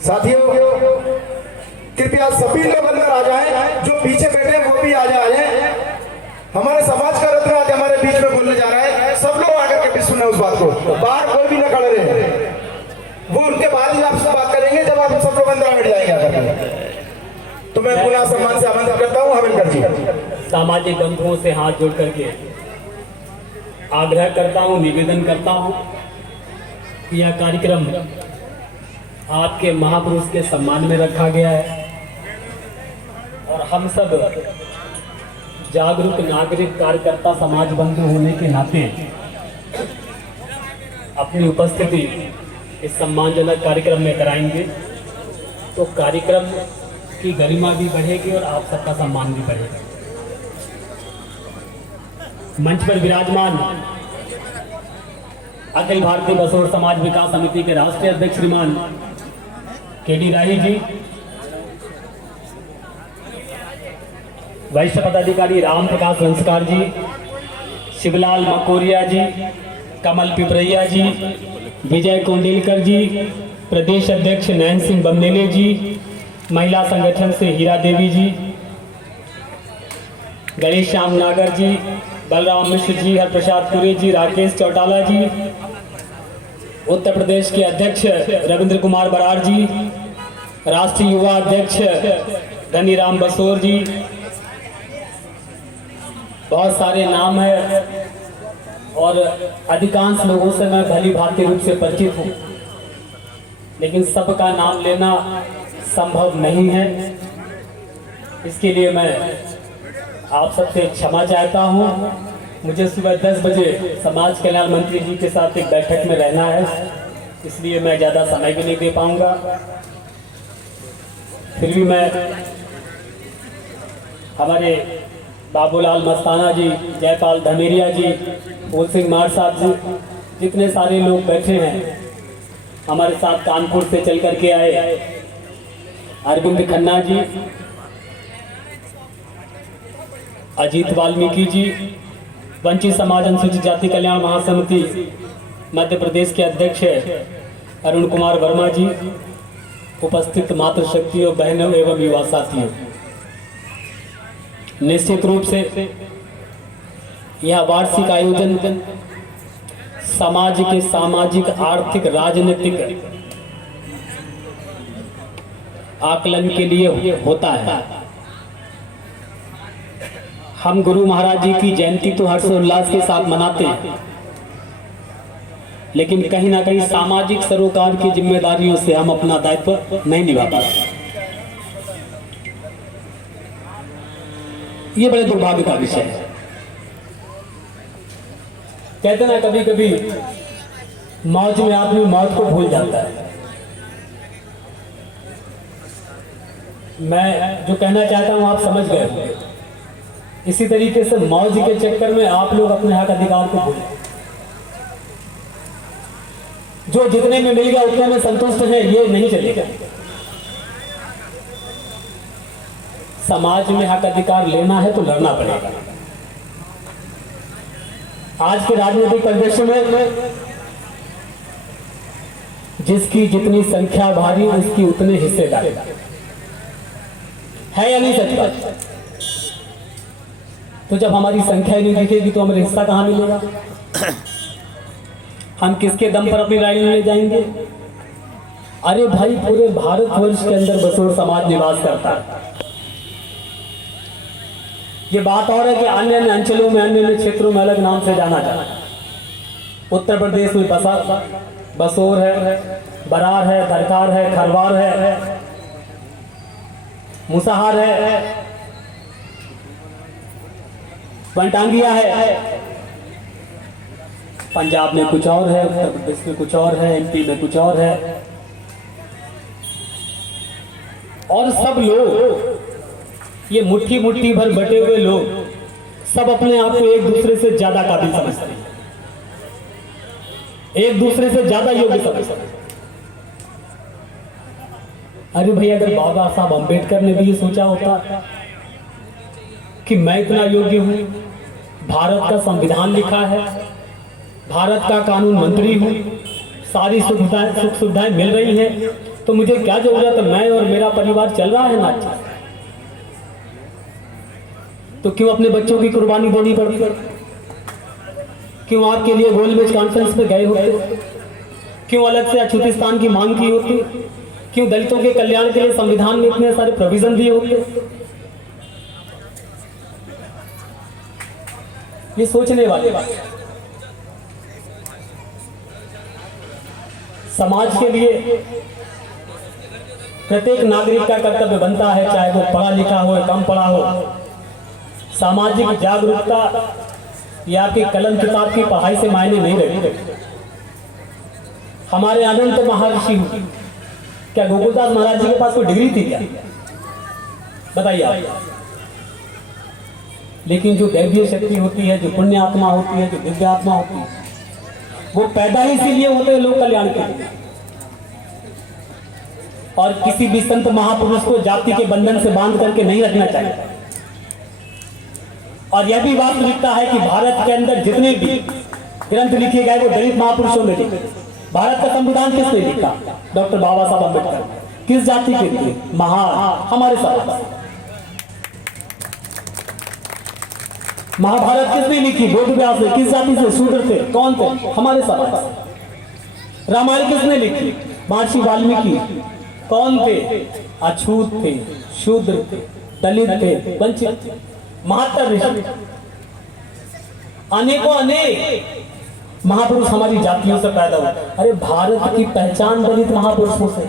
साथियों, कृपया सभी लोग अंदर आ जाएं, जो पीछे बैठे हैं वो भी आ जाएं। हमारे समाज का रत्न आज हमारे बीच में बोलने जा रहा है, सब लोग आकर के भी सुने उस बात को, बाहर कोई भी न खड़े रहे। वो उनके बाद ही आपसे बात करेंगे जब आप सब लोग अंदर बैठ जाएंगे आकर। तो मैं पुनः सम्मान से आमंत्रित करता हूँ हवेलकर जी। सामाजिक बंधुओं से हाथ जोड़ करके आग्रह करता हूँ, निवेदन करता हूँ कि यह कार्यक्रम आपके महापुरुष के सम्मान में रखा गया है और हम सब जागरूक नागरिक कार्यकर्ता समाज बंधु होने के नाते अपनी उपस्थिति इस सम्मानजनक कार्यक्रम में कराएंगे तो कार्यक्रम की गरिमा भी बढ़ेगी और आप सबका सम्मान भी बढ़ेगा। मंच पर विराजमान अखिल भारतीय बसोर समाज विकास समिति के राष्ट्रीय अध्यक्ष श्रीमान केडी राही जी, वरिष्ठ पदाधिकारी राम प्रकाश संस्कार जी, शिवलाल मकोरिया जी, कमल पिपरैया जी, विजय कोंडेलकर जी, प्रदेश अध्यक्ष नयन सिंह बमनेले जी, महिला संगठन से हीरा देवी जी, गणेश श्याम नागर जी, बलराम मिश्र जी, हरप्रसाद पुरी जी, राकेश चौटाला जी, उत्तर प्रदेश के अध्यक्ष रविंद्र कुमार बराड़ जी, राष्ट्रीय युवा अध्यक्ष धनीराम बसोर जी, बहुत सारे नाम है और अधिकांश लोगों से मैं भली भांति रूप से परिचित हूँ, लेकिन सबका नाम लेना संभव नहीं है। इसके लिए मैं आप सबसे क्षमा चाहता हूँ। मुझे सुबह 10 बजे समाज कल्याण मंत्री जी के साथ एक बैठक में रहना है, इसलिए मैं ज़्यादा समय भी नहीं दे पाऊँगा। फिर भी मैं हमारे बाबूलाल मस्ताना जी, जयपाल धमेरिया जी, फूल सिंह मार साहब जी, जितने सारे लोग बैठे हैं हमारे साथ कानपुर से चल कर के आए, अरविंद खन्ना जी, अजीत वाल्मीकि जी, वंचित समाज अनुसूचित जाति कल्याण महासमिति मध्य प्रदेश के अध्यक्ष अरुण कुमार वर्मा जी, उपस्थित मातृशक्तियों, बहनों एवं युवा साथियों, निश्चित रूप से यह वार्षिक आयोजन समाज के सामाजिक, आर्थिक, राजनीतिक आकलन के लिए होता है। हम गुरु महाराज जी की जयंती तो हर्षोल्लास के साथ मनाते हैं, लेकिन कहीं ना कहीं सामाजिक सरोकार की जिम्मेदारियों से हम अपना दायित्व नहीं निभा पाते। ये बड़े दुर्भाग्य का विषय है। कहते ना कभी कभी मौज में आदमी मौत को भूल जाता है। मैं जो कहना चाहता हूं आप समझ गए। इसी तरीके से मौज के चक्कर में आप लोग अपने हक अधिकार को भूल, जो जितने में मिल गया उतने में संतुष्ट है, ये नहीं चलेगा। समाज में हक अधिकार लेना है तो लड़ना पड़ेगा। आज के राजनीतिक परिदृश्य में जिसकी जितनी संख्या भारी उसकी उतने हिस्सेदारी है या नहीं सच बात? तो जब हमारी संख्या ही नहीं दिखेगी तो हमें हिस्सा कहां मिलेगा? हम किसके दम पर अपनी राय लेने जाएंगे? अरे भाई, पूरे भारतवर्ष के अंदर बसोर समाज निवास करता है। ये बात और है कि अन्य अन्य अंचलों में, अन्य अन्य क्षेत्रों में अलग नाम से जाना जाता है। उत्तर प्रदेश में बसोर है, बरार है, दरकार है, खरवार है, मुसहर है, वनटांगिया है। पंजाब में कुछ और है, उत्तर प्रदेश में कुछ और है, एमपी में कुछ और है। और सब लोग, ये मुट्ठी मुट्ठी भर बटे हुए लोग, सब अपने आप को एक दूसरे से ज्यादा काबिल समझते हैं, एक दूसरे से ज्यादा योग्य समझते हैं। अरे भैया, अगर बाबा साहब अंबेडकर ने भी ये सोचा होता कि मैं इतना योग्य हूं, भारत का संविधान लिखा है, भारत का कानून मंत्री हूं, सारी सुख सुविधाएं मिल रही हैं, तो मुझे क्या जरूरत है, मैं और मेरा परिवार चल रहा है ना अच्छा, तो क्यों अपने बच्चों की कुर्बानी देनी पड़ती? क्यों आपके लिए गोलमेज कॉन्फ्रेंस में गए होते? क्यों अलग से अछूतिस्तान की मांग की होती? क्यों दलितों के कल्याण के लिए संविधान में इतने सारे प्रोविजन दिए होते? ये सोचने वाली बात। समाज के लिए प्रत्येक नागरिक का कर्तव्य बनता है, चाहे वो पढ़ा लिखा हो या कम पढ़ा हो। सामाजिक जागरूकता या आपकी कलम किताब की पढ़ाई से मायने नहीं रखती। हमारे अनंत महर्षि, क्या गोकुलदास महाराज जी के पास कोई डिग्री थी क्या? बताइए आप। लेकिन जो दैवीय शक्ति होती है, जो पुण्य आत्मा होती है, जो दिव्य आत्मा होती है, वो पैदा ही इसीलिए होते हैं लोक कल्याण के लिए। और किसी भी संत महापुरुष को जाति के बंधन से बांध करके नहीं रखना चाहिए। और यह भी वास्तविकता है कि भारत के अंदर जितने भी ग्रंथ लिखे गए वो दलित महापुरुषों ने लिखे। भारत का संविधान किसने लिखा? डॉक्टर बाबा साहब अम्बेडकर। किस जाति के लिए? महान, हमारे साथ। महाभारत किसने लिखी? वेद व्यास ने। किस जाति से? शूद्र थे। कौन थे? हमारे साथ। रामायण किसने लिखी? महर्षि वाल्मीकि। कौन थे? अछूत थे, शूद्र थे, दलित थे, वंचित थे। महात्मा ऋषि, अनेकों अनेक महापुरुष हमारी जातियों से पैदा हुए। अरे भारत की पहचान दलित महापुरुषों से।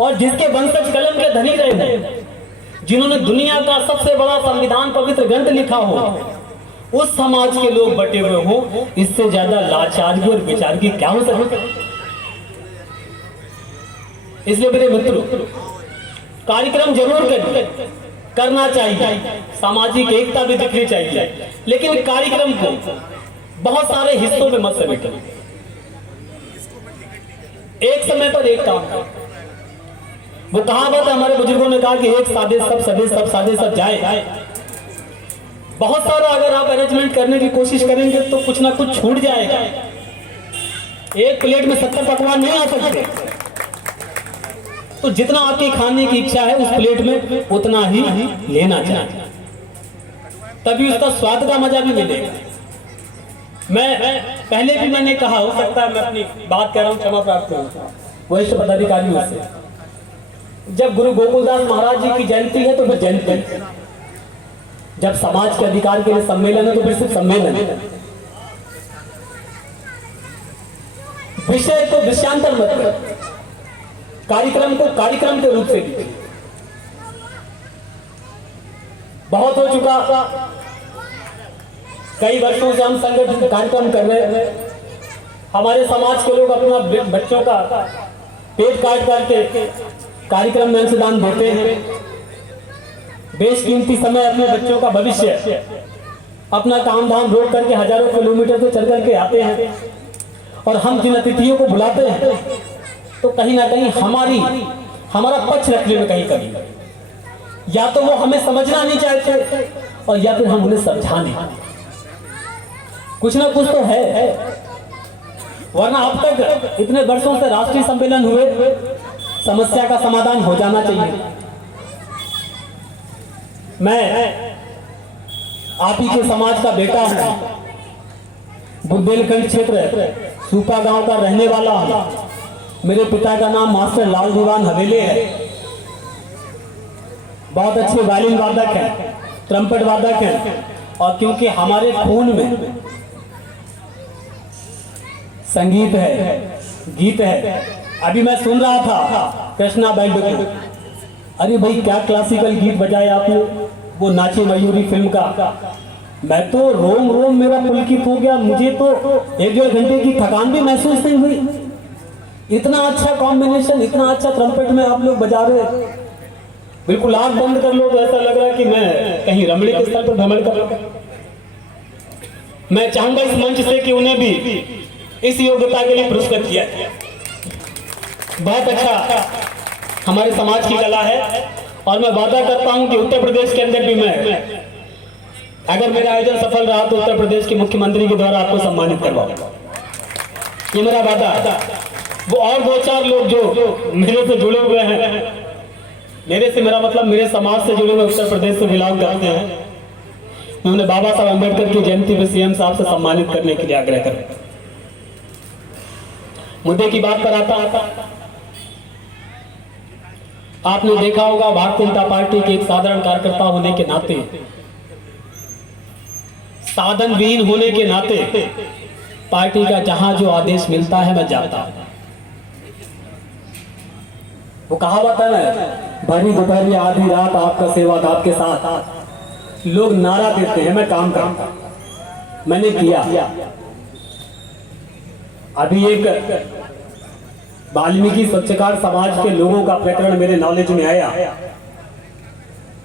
और जिसके वंशज कलम के धनी रहे, जिन्होंने दुनिया का सबसे बड़ा संविधान पवित्र ग्रंथ लिखा हो, उस समाज के लोग बटे हुए हो, इससे ज्यादा लाचारी और विचारगी क्या हो सकती? इसलिए मेरे मित्रों, कार्यक्रम जरूर करना चाहिए, सामाजिक एकता भी दिखनी चाहिए, लेकिन कार्यक्रम को बहुत सारे हिस्सों में मत समेटो। एक समय पर एक काम करो। वो कहावत है, हमारे बुजुर्गों ने कहा कि एक सादे सब सदे, सब सादे सब जाए। बहुत सारा अगर आप अरेंजमेंट करने की कोशिश करेंगे तो कुछ ना कुछ छूट जाएगा। एक प्लेट में 70 पकवान नहीं आ सकते, तो जितना आपके खाने की इच्छा है उस प्लेट में उतना ही लेना चाहिए, तभी उसका स्वाद का मजा भी मिलेगा। मैं पहले भी मैंने कहा, हो सकता है मैं अपनी बात कह रहा हूं, क्षमा प्राप्त करूं वरिष्ठ पदाधिकारियों से। जब गुरु गोकुलदास महाराज जी की जयंती है तो फिर जयंती, जब समाज के अधिकार के लिए सम्मेलन है तो फिर सिर्फ सम्मेलन है। विषय को विषयांतर मत करो, कार्यक्रम को कार्यक्रम के रूप से लीजिए। बहुत हो चुका, कई वर्षों से हम संगठन कार्यक्रम कर रहे हैं। हमारे समाज के लोग अपना बच्चों का पेट काट करके कार्यक्रम में अंशदान देते हैं। बेशकीमती समय अपने बच्चों का भविष्य अपना काम धाम रोक करके हजारों किलोमीटर से चल करके आते हैं, और हम जिन अतिथियों को बुलाते हैं तो कहीं ना कहीं हमारा पक्ष रखने में कहीं कमी है। या तो वो हमें समझना नहीं चाहते, और या फिर हम उन्हें समझाने, कुछ ना कुछ तो है। वरना अब तक इतने वर्षों से राष्ट्रीय सम्मेलन हुए, समस्या का समाधान हो जाना चाहिए। मैं आप ही के समाज का बेटा हूं, बुंदेलखंड क्षेत्र सूपा गांव का रहने वाला हूं। मेरे पिता का नाम मास्टर लाल दीवान हवेले है। बहुत अच्छे वायलिन वादक हैं, ट्रम्पेट वादक हैं, और क्योंकि हमारे खून में संगीत है, गीत है। अभी मैं सुन रहा था कृष्णा बैंड को, अरे भाई क्या क्लासिकल गीत बजाया आपने, वो नाची मयूरी फिल्म का। मैं तो रोम रोम मेरा पुलकित हो गया। मुझे तो 1-1.5 घंटे की थकान भी महसूस नहीं हुई। इतना अच्छा कॉम्बिनेशन, इतना अच्छा ट्रम्पेट में आप लोग बजा रहे हैं। बिल्कुल आंख बंद कर लो तो ऐसा लग रहा है कि मैं कहीं रमणीक स्थल पर भ्रमण कर रहा हूं। मैं चाहूंगा इस मंच से कि उन्हें भी इस योग्यता के लिए पुरस्कृत किया। बहुत अच्छा हमारे समाज की कला है, और मैं वादा करता हूं कि उत्तर प्रदेश के अंदर भी मैं, अगर मेरा आयोजन सफल रहा तो उत्तर प्रदेश के मुख्यमंत्री के द्वारा आपको सम्मानित करवाऊंगा। ये मेरा वादा है। वो और 2-4 लोग जो मेरे से जुड़े हुए हैं, मेरे से मेरा मतलब मेरे समाज से जुड़े हुए उत्तर प्रदेश से बिलोंग करते हैं, मैं उन्हें बाबा साहब अम्बेडकर की जयंती पर सीएम साहब से सम्मानित करने के लिए आग्रह करूं। मुद्दे की बात पर आता आपने देखा होगा, भारतीय जनता पार्टी के एक साधारण कार्यकर्ता होने के नाते, साधन विहीन होने के नाते पार्टी का जहां जो आदेश मिलता है मैं जाता हूं। वो कहावत है ना, भरी दोपहर आधी रात आपका सेवादार के साथ, लोग नारा देते हैं मैं काम करता हूं। मैंने किया। अभी एक वाल्मीकि स्वच्छकार समाज के लोगों का प्रकरण मेरे नॉलेज में आया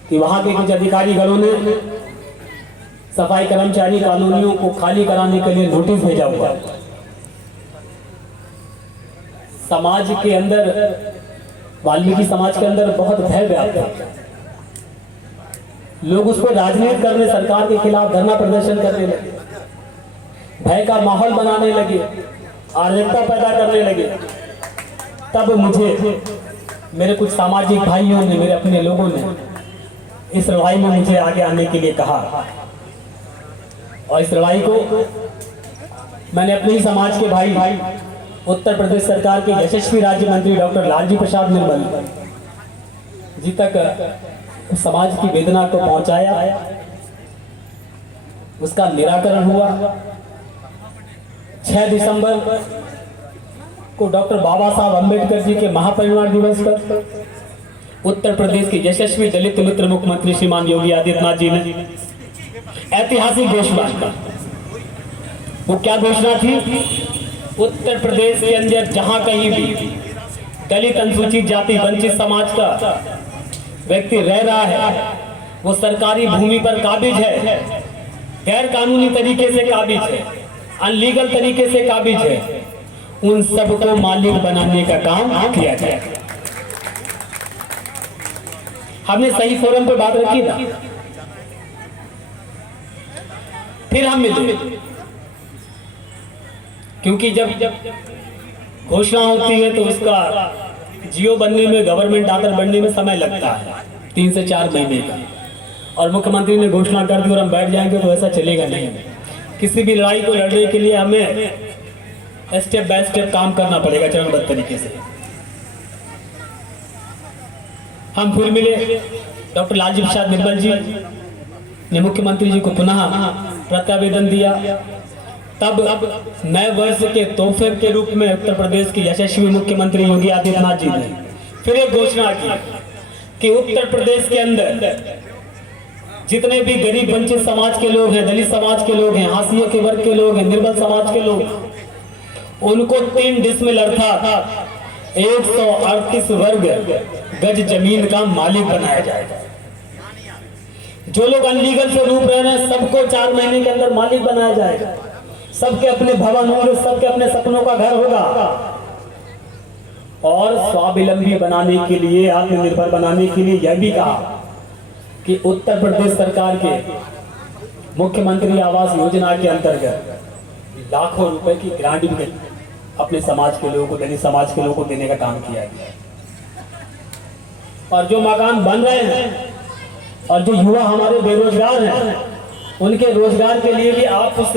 कि वहां के कुछ अधिकारी गणों ने सफाई कर्मचारी कॉलोनियों को खाली कराने के लिए नोटिस भेजा हुआ। समाज के अंदर, वाल्मीकि समाज के अंदर बहुत भय व्याप्त है। लोग उस पर राजनीति करने, सरकार के खिलाफ धरना प्रदर्शन करने लगे, भय का माहौल बनाने लगे, अराजकता पैदा करने लगे। तब मुझे मेरे कुछ सामाजिक भाइयों ने, मेरे अपने लोगों ने इस लड़ाई में मुझे आगे आने के लिए कहा, और इस लड़ाई को मैंने अपने ही समाज के भाई उत्तर प्रदेश सरकार के यशस्वी राज्य मंत्री डॉक्टर लालजी प्रसाद निर्मल जी तक समाज की वेदना को पहुंचाया। उसका निराकरण हुआ। 6 दिसंबर को डॉक्टर बाबा साहब अम्बेडकर जी के महापरिनिर्वाण दिवस पर उत्तर प्रदेश के यशस्वी दलित मित्र मुख्यमंत्री श्रीमान योगी आदित्यनाथ जी ने ऐतिहासिक घोषणा की। वो क्या घोषणा थी? उत्तर प्रदेश के अंदर जहां कहीं भी दलित, अनुसूचित जाति, वंचित समाज का व्यक्ति रह रहा है, वो सरकारी भूमि पर काबिज है, गैर कानूनी तरीके से काबिज है, अनलीगल तरीके से काबिज है, उन सबको मालिक बनाने का काम किया जाए। हमने सही फोरम पर बात रखी था, फिर हम मिले, क्योंकि जब घोषणा होती है तो उसका जियो बनने में, गवर्नमेंट आकर बनने में समय लगता है 3 से 4 महीने का। और मुख्यमंत्री ने घोषणा कर दी और हम बैठ जाएंगे तो ऐसा चलेगा नहीं। किसी भी लड़ाई को लड़ने के लिए हमें स्टेप बाय स्टेप काम करना पड़ेगा, चरणबद्ध तरीके से। हम फिर मिले, डॉक्टर लालजी प्रसाद निर्मल जी ने मुख्यमंत्री जी को पुनः प्रत्यावेदन दिया। तब नए वर्ष के तोहफे के रूप में उत्तर प्रदेश के यशस्वी मुख्यमंत्री योगी आदित्यनाथ जी ने फिर एक घोषणा की कि उत्तर प्रदेश के अंदर जितने भी गरीब वंचित समाज के लोग हैं, दलित समाज के लोग हैं, हाशिए के वर्ग के लोग हैं, निर्बल समाज के लोग, उनको 3 डिसमिल अर्थात 138 वर्ग गज जमीन का मालिक बनाया जाएगा। जो लोग अनलीगल से रूप रहे हैं सबको 4 महीने के अंदर मालिक बनाया जाएगा। सबके अपने भवन होंगे, सबके अपने सपनों का घर होगा। और स्वावलंबी बनाने के लिए, आत्मनिर्भर बनाने के लिए यह भी कहा कि उत्तर प्रदेश सरकार के मुख्यमंत्री आवास योजना के अंतर्गत लाखों रुपए की ग्रांट भी अपने समाज के लोगों को, दलित समाज के लोगों को देने का काम किया गया। और जो मकान बन रहे हैं और जो युवा हमारे बेरोजगार हैं, उनके रोजगार के लिए भी आप उस